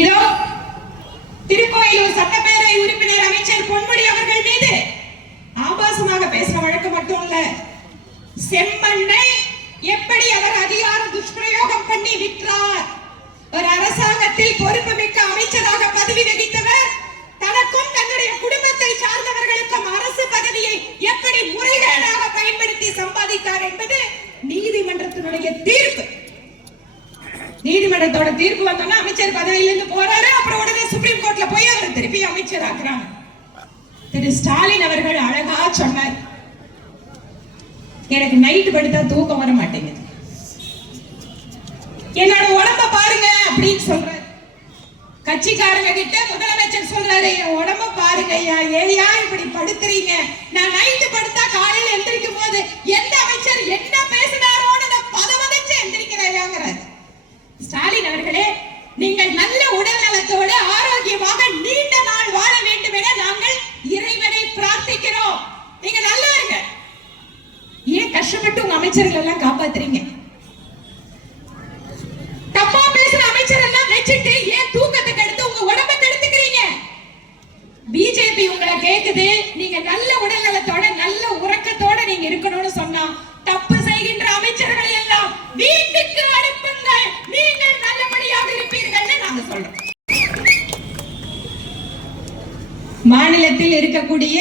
இதோ திருக்கோயிலூர் சட்டப்பேரவை உறுப்பினர் அமைச்சர் பொன்முடி அவர்கள் மீது ஆபாசமாக பேசுற வழக்கம் மட்டும் இல்ல, செம்மண்ணை எப்படி அவர் அதிகார துஷ்பிரயோகம் பண்ணி விற்றார். ஒரு அரசாங்கத்தில் பொறுப்புமிக்க அமைச்சராக பதவி வகித்தவர் தனக்கும் தன்னுடைய குடும்பத்தை சார்ந்தவர்களுக்கும் அரசு பதவியை எப்படி முறைகேடாக பயன்படுத்தி சம்பாதித்தார் என்பது நீதிமன்றத்தினுடைய தீர்ப்பு. நீதிமன்றத்தோட தீர்ப்பு வந்தோம்னா அமைச்சர் பதவியிலிருந்து போறாரு, அப்புறம் உடனே சுப்ரீம் கோர்ட்ல போய் அவர் திருப்பி அமைச்சர் ஆக்குறாங்க. திரு ஸ்டாலின் அவர்கள் அழகா சொன்னார், எனக்கு நைட்டு படுத்தா தூக்கம் வர மாட்டேங்குது, என்னோட உடம்ப பாருங்க அப்படின்னு சொல்றாரு. கட்சிக்காரங்க கிட்ட முதலமைச்சர் சொல்றாரு, என் உடம்ப பாருங்க ஐயா, ஏயா இப்படி படுத்துறீங்க, நான் நைட்டு படுத்தா காலையில எந்திரிக்கும் போது எந்த அமைச்சர் என்ன பேசினாரோன்னு நான் பதவதைச்சு எந்திரிக்கிறேங்கிறார். ஸ்டாலின் அவர்களே, நீங்கள் நல்ல உடல் நலத்தோடு ஆரோக்கியமாக நீண்ட நாள் வாழ வேண்டும் என நாங்கள் இறைவனை பிரார்த்திக்கிறோம். நீங்க நல்லா இருங்க. ஏன் கஷ்டப்பட்டு உங்க அமைச்சர்கள் எல்லாம் காப்பாத்துறீங்க? தப்பா பேசுற அமைச்சர் எல்லாம் வச்சுட்டு ஏன் தூக்கத்துக்கு எடுத்து உங்க உடம்பை கெடுத்துக்கிறீங்க? பிஜேபி உங்களை கேக்குது, நீங்க நல்ல உடல் நலத்தோட நல்ல உறக்கத்தோட நீங்க இருக்கணும்னு சொன்னா தப்பு செய்கின்ற அமைச்சர்களை எல்லாம் வீட்டுக்கு அனுப்புங்கள், நீங்கள் நல்லபடியாக இருப்பீர்கள்னு நாங்க சொல்றோம். மாநிலத்தில் இருக்கக்கூடிய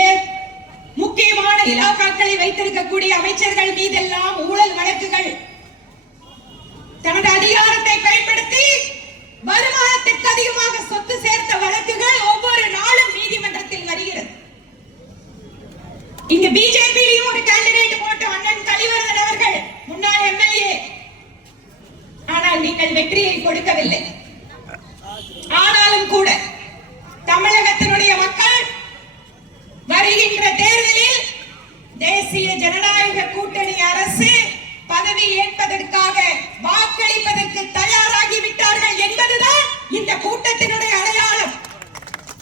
முக்கியமான இலாக்காக்களை வைத்திருக்கக்கூடிய அமைச்சர்கள் மீதெல்லாம் ஊழல் வழக்குகள், தனது அதிகாரத்தை பயன்படுத்தி வருமானத்திற்கு அதிகமாக சொத்து சேர்த்த வழக்குகள் ஒவ்வொரு நாளும் நீதிமன்றத்தில் வருகிறது. இங்க பிஜேபியிலும் ஒரு கேண்டிடேட் போட்ட அண்ணன் கலிவர்தன் அவர்கள் முன்னாள் எம்எல்ஏ, ஆனால் நீங்கள் வெற்றியை கொடுக்கவில்லை. ஆனாலும் கூட தமிழகத்தினுடைய மக்கள் வருகின்ற தேர்தலில் தேசிய ஜனநாயக கூட்டணி அரசு பதவி ஏற்பதற்காக வாக்களிப்பதற்கு தயாராகி விட்டார்கள் என்பதுதான் இந்த கூட்டத்தினுடைய அடையாளம்.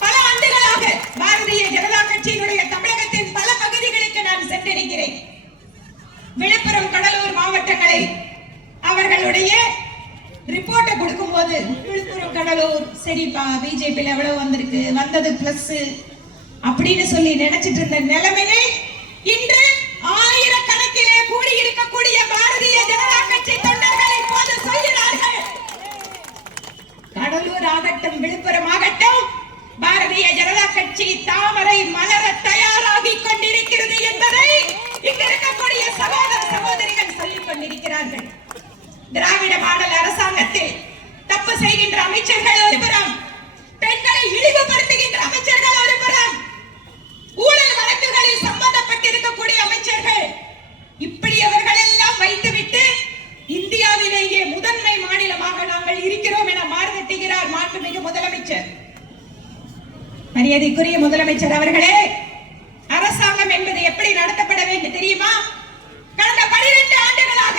பல ஆண்டுகளாக பாரதிய ஜனதா கட்சியினுடைய தமிழகத்தின் பல பகுதிகளுக்கு நான் சென்றிருக்கிறேன். விழுப்புரம், கடலூர் மாவட்டங்களை அவர்களுடைய ரிப்போர்ட்டை கொடுக்கும் போது விழுப்புரம், கடலூர் சரிப்பா பிஜேபியில் எவ்வளவு வந்திருக்கு, வந்தது பிளஸ் அப்படின்னு சொல்லி நினைச்சிட்டு இருந்த நிலைமையை இன்று ஆயிரக்கணக்கிலே கூடி இருக்கக்கூடிய பாரதிய ஜனதா கட்சி தொண்டர்கள் இப்போது சொல்கிறார்கள், கடலூர் ஆகட்டும் விழுப்புரம் ஆகட்டும் பாரதிய ஜனதா கட்சி தாமரை மலர தயாராகி கொண்டிருக்கிறது என்பதை இங்க இருக்கக்கூடிய சகோதர சகோதரிகள் சொல்லிக் கொண்டிருக்கிறார்கள். திராவிட மாடல் அரசாங்கத்தில் தப்பு செய்கின்ற அமைச்சர்கள் ஒருபுறம், பெண்களை இழிவுபடுத்துகின்ற அமைச்சர்கள் ஒருபுறம், ஊழல் வழக்குகளில் சம்பந்தப்பட்டிருக்கக்கூடிய அமைச்சர்கள், இப்படி அவர்கள் எல்லாம் வைத்துவிட்டு இந்தியாவிலேயே முதன்மை மாநிலமாக நாங்கள் இருக்கிறோம் என மாறுதட்டுகிறார் மாண்புமிகு முதலமைச்சர். மரியாதைக்குரிய முதலமைச்சர் அவர்களே, அரசாங்கம் என்பது எப்படி நடத்தப்பட வேண்டும் தெரியுமா? கடந்த 12 ஆண்டுகளாக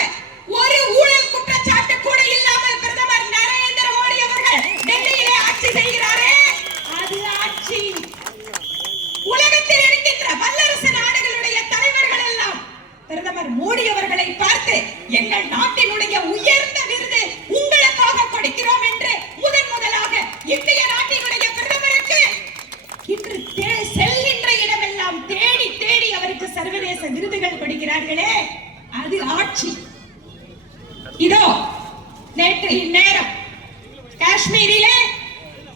ஒரு ஊழல் குற்றச்சாட்டு கூட இல்லாமல் பிரதமர் நரேந்திர மோடி அவர்கள் டெல்லியிலே ஆட்சி செய்கிறாரே, அது ஆட்சி. உலகத்தில் இருக்கின்ற வல்லரசு நாடுகளுடைய தலைவர்கள் எல்லாம் பிரதமர் மோடி அவர்களை பார்த்து எங்கள் நாட்டினுடைய உயர்ந்த விருது உங்களுக்காக கொடுக்கிறோம் என்று முதலாக இந்திய நாட்டினுடைய பிரதமருக்கு இன்று செல்கின்ற இடமெல்லாம் தேடி தேடி அவருக்கு சர்வதேச விருதுகள் கொடுக்கிறார்களே, அது ஆட்சி. இதோ நேற்று இந்நேரம் காஷ்மீரிலே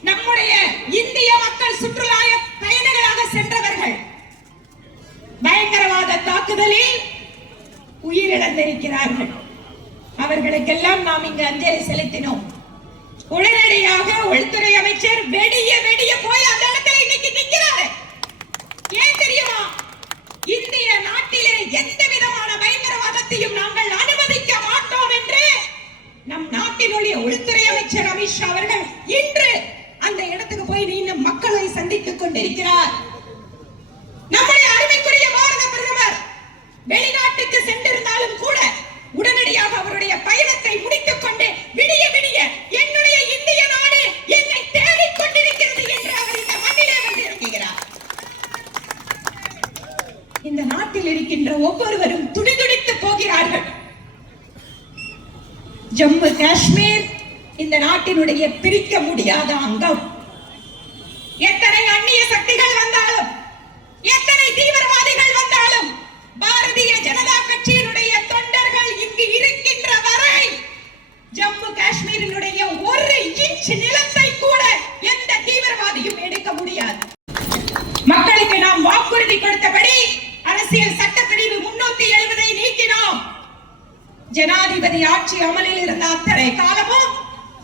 நம்முடைய இந்திய மக்கள் சுற்றுலா பயணிகளாக சென்றவர்கள் பயங்கரவாத தாக்குதலில் உயிரிழந்திருக்கிறார்கள். அவர்களுக்கெல்லாம் நாம் இங்கு அஞ்சலி செலுத்தினோம். உடனடியாக உள்துறை அமைச்சர் வெடிய வெடிய போய் அந்த இடத்துல இன்னைக்கு நிற்கிறார். ஏன் தெரியுமா? இந்திய நாட்டிலே எந்த விதமான பயங்கரவாதத்தையும் நாங்கள் அனுமதிக்க மாட்டோம் என்று நம் நாட்டினுடைய உள்துறை அமைச்சர் அமித்ஷா அவர்கள் இன்று அந்த இடத்துக்கு போய் நின்று மக்களை சந்தித்துக் கொண்டிருக்கிறார். நம்முடைய அருமைக்குரிய பாரத பிரதமர் வெளிநாட்டுக்கு சென்றிருந்தாலும் கூட உடனடியாக அவருடைய பயணத்தை முடித்துக் கொண்டு விடிய விடிய என்னுடைய இந்திய நாடு என்னை தேடிக் கொண்டிருக்கிறது என்று அவர் இந்த மண்ணிலே வந்து இறங்குகிறார். இந்த நாட்டில் இருக்கின்ற ஒவ்வொருவரும் துடிதுடித்து போகிறார்கள். ஜம்மு காஷ்மீர் இந்த நாட்டினுடைய பிரிக்க முடியாத அங்கம். எத்தனை அந்நிய சக்திகள் வந்தாலும், எத்தனை தீவிரவாதிகள் வந்தாலும், பாரதிய ஜனதா கட்சியினுடைய தொண்டர்கள் இங்கு இருக்கின்ற வரை ஜம்மு காஷ்மீரினுடைய ஒரு இன்ச் நிலத்தை கூட எந்த தீவிரவாதியும் எடுக்க முடியாது. மக்களுக்கு நாம் வாக்குறுதி கொடுத்தபடி அரசியல் சட்டப்பிரிவு 370 நீக்கினோம். ஜனாதிபதி ஆட்சி அமலில் இருந்த அத்தனை காலமும்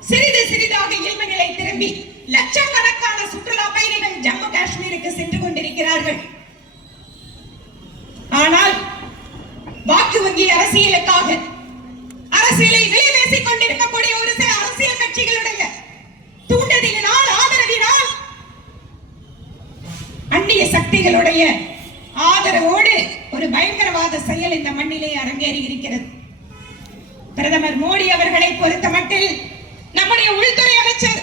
சிறிது சிறிதாக இயல்பு நிலை திரும்பி லட்சக்கணக்கான சுற்றுலா பயணிகள் ஜம்மு காஷ்மீருக்கு சென்று கொண்டிருக்கிறார்கள். ஆனால் வாக்கு வங்கி அரசியலுக்காக அரசியலை விலை பேசிக் கொண்டிருக்கக்கூடிய ஒரு சில அரசியல் கட்சிகளுடைய தூண்டுதலினால், ஆதரவினால், அந்நிய சக்திகளுடைய ஆதரவோடு ஒரு பயங்கரவாத செயல் இந்த மண்ணிலே அரங்கேறி இருக்கிறது. பிரதமர் மோடி அவர்களை பொறுத்த மட்டில் நம்முடைய உள்துறை அமைச்சர்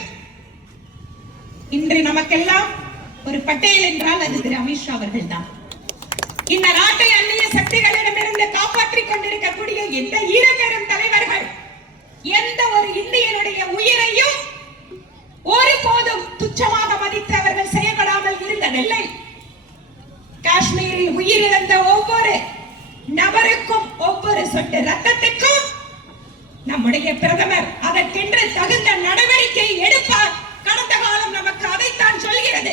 இன்று நமக்கெல்லாம் ஒரு பட்டேல் என்றால் அது திரு அமித்ஷா அவர்கள் தான். இந்த நாட்டை அந்நிய சக்திகளிடமிருந்து காப்பாற்றிக் கொண்டிருக்கக்கூடிய இந்த ஈரப்பெரும் தலைவர்கள் எந்த ஒரு இந்தியனுடைய உயிரையும் ஒருபோதும் துச்சமாக மதித்து அவர்கள் செயல்படாமல் இருந்ததில்லை. காஷ்மீரில் உயிரிழந்த ஒவ்வொரு நபருக்கும், ஒவ்வொரு சொட்டு ரத்தத்துக்கும் நம்முடைய பிரதமர் அதற்கென்று தகுந்த நடவடிக்கை எடுப்பார். கடந்த காலம் நமக்கு அதைத்தான் சொல்கிறது.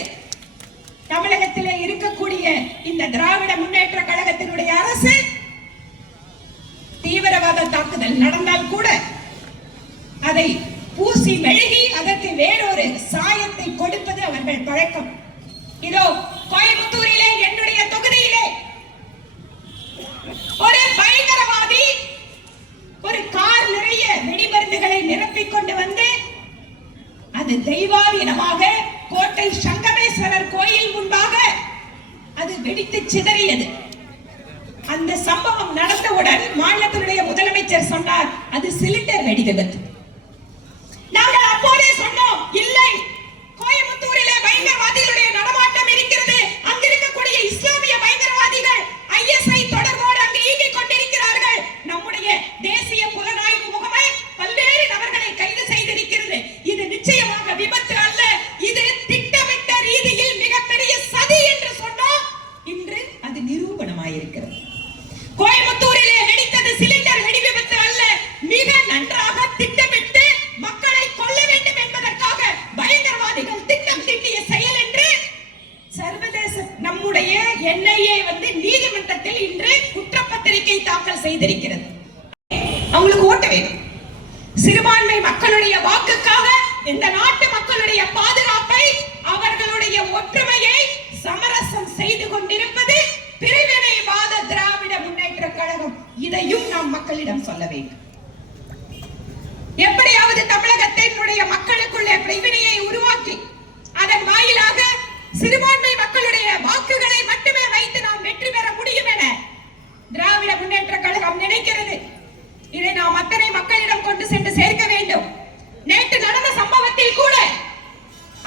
தமிழகத்திலே இருக்கக்கூடிய இந்த திராவிட முன்னேற்ற கழகத்தினுடைய அரசு தீவிரவாத தாக்குதல் நடந்தால் கூட அதை பூசி மெழுகி அதற்கு வேறொரு சாயத்தை கொடுப்பது அவர்கள் பழக்கம். இதோ கோயம்புத்தூரிலே, என்னுடைய தொகுதியிலே ஒரு பயங்கரவாதி ஒரு கார் நிறைய வெடிமருந்துகளை நிரப்பிக் கொண்டு வந்து அது தெய்வாதீனமாக கோட்டை சங்கமேஸ்வரர் கோயில் முன்பாக அது வெடித்து சிதறியது. அந்த சம்பவம் நடந்தவுடன் மாநிலத்தினுடைய முதலமைச்சர் சொன்னார், அது சிலிண்டர் வெடி விபத்து. நாங்கள் அப்போதே சொன்னோம், இல்லை, கோயம்புத்தூரிலே பயங்கரவாதிகளுடைய நடமாட்டம் இருக்கிறது. அங்கிருக்கக்கூடிய இஸ்லாமிய பயங்கரவாதிகள் ISI தொடர்போடு அங்கு இயங்கிக் கொண்டிருக்கிறார்கள். நம்முடைய தேசிய புலனாய்வு முகமை பல்வேறு நபர்களை கைது செய்திருக்கிறது. இது நிச்சயமாக விபத்து அல்ல, இது திட்டமிட்ட ரீதியில் மிகப்பெரிய சதி என்று சொன்னோம். இன்று அது நிரூபணமாயிருக்கிறது. கோயம்புத்தூரிலே வெடித்தது சிலிண்டர் வெடி விபத்து அல்ல, மிக நன்றாக திட்டமிட்டு மக்களை கொல்ல வேண்டும் என்பதற்காக பயங்கரவாதிகள் திட்டம் தீட்டிய செயல் என்று சர்வதேச நம்முடைய NIA நீதிமன்றத்தில் இன்று குற்றப்பத்திரிகை தாக்கல் செய்திருக்கிறது. அவங்களுக்கு ஓட்ட வேணும். சிறுபான்மை மக்களுடைய வாக்குக்காக இந்த நாட்டு மக்களுடைய பாதுகாப்பை, அவர்களுடைய ஒற்றுமையை சமரசம் செய்து கொண்டிருப்பது பிரிவினைவாத திராவிட முன்னேற்ற கழகம். இதையும் நாம் மக்களிடம் சொல்ல வேண்டும். எப்படியாவது தமிழகத்தினுடைய மக்களுக்குள்ளே பிரிவினையை உருவாக்கி அதன் வாயிலாக சிறுபான்மை மக்களுடைய வாக்குகளை மட்டுமே வைத்து நாம் வெற்றி பெற முடியும் என திராவிட முன்னேற்ற கழகம் நினைக்கிறது. இதை நாம் அத்தனை மக்களிடம் கொண்டு சென்று சேர்க்க வேண்டும். நேற்று நடந்த சம்பவத்தில் கூட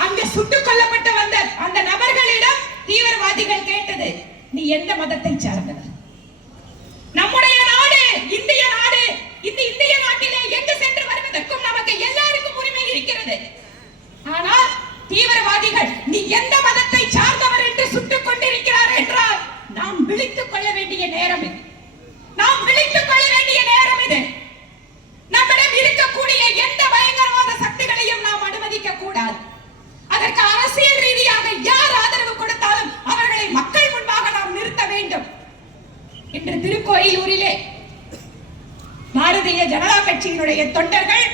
அங்கு சுட்டுக் கொல்லப்பட்டு வந்த அந்த நபர்களிடம் தீவிரவாதிகள் கேட்டது, நீ எந்த மதத்தை சார்ந்தவர்? நம்முடைய நாடு இந்திய நாடு. இந்த இந்திய நாட்டிலே எங்கு சென்று வருவதற்கும் நமக்கு எல்லாருக்கும் உரிமை இருக்கிறது. ஆனால் தீவிரவாதிகள் நீ எந்த மதத்தை சார்ந்தவர் என்று சுட்டுக் கொண்டிருக்கிறார் என்றால் நாம் விழித்துக் கொள்ள வேண்டிய நேரம் இது. நாம் விழித்துக் கொள்ள வேண்டிய நேரம் இது. நம்மிடம் இருக்கக்கூடிய எந்த பயங்கரவாத சக்திகளையும் நாம் அனுமதிக்க கூடாது. அதற்கு அரசியல் ரீதியாக யார் ஆதரவு கொடுத்தாலும் அவர்களை மக்கள் முன்பாக நாம் நிறுத்த வேண்டும். இன்று திருக்கோயிலூரிலே பாரதிய ஜனதா கட்சியினுடைய தொண்டர்கள்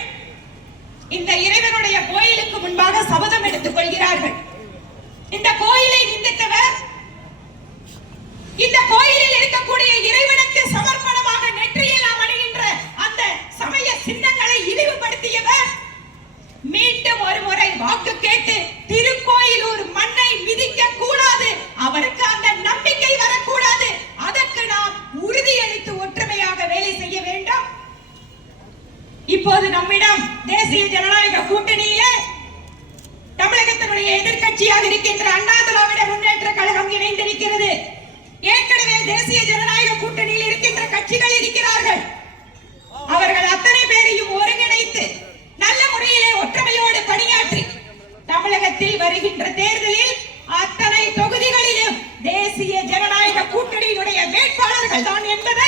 இந்த இறைவனுடைய கோயிலுக்கு முன்பாக சபதம் எடுத்துக் கொள்கிறார்கள். இந்த கோயிலை நிந்தித்தவர், இந்த கோயிலில் இருக்கக்கூடிய இறைவனுக்கு சமர்ப்பணமாக நெற்றியில் நாம் அணிகின்ற அந்த சமய சின்னங்களை இழிவுபடுத்தியவர் மீண்டும் ஒரு முறை வாக்கு கேட்டு திருக்கோயிலூர் மண்ணை மிதிக்க கூடாது, அவருக்கு அந்த நம்பிக்கை வரக்கூடாது. அதற்கு நாம் உறுதியளித்து ஒற்றுமையாக வேலை செய்ய வேண்டும். இப்போது நம்மிடம் தேசிய ஜனநாயக கூட்டணியிலே தமிழகத்தினுடைய எதிர்க்கட்சியாக இருக்கின்ற அண்ணா திராவிட முன்னேற்ற கழகம் இணைந்திருக்கிறது. ஏற்கனவே தேசிய ஜனநாயக கூட்டணியில் இருக்கின்ற கட்சிகள் இருக்கிறார்கள். அவர்கள் அத்தனை பேரையும் ஒருங்கிணைத்து நல்ல முறையிலே தமிழகத்தில் வருகின்ற தேர்தலில் அத்தனை தொகுதிகளிலும் தேசிய ஜனநாயக கூட்டணியினுடைய வேட்பாளர்கள் தான் என்பதை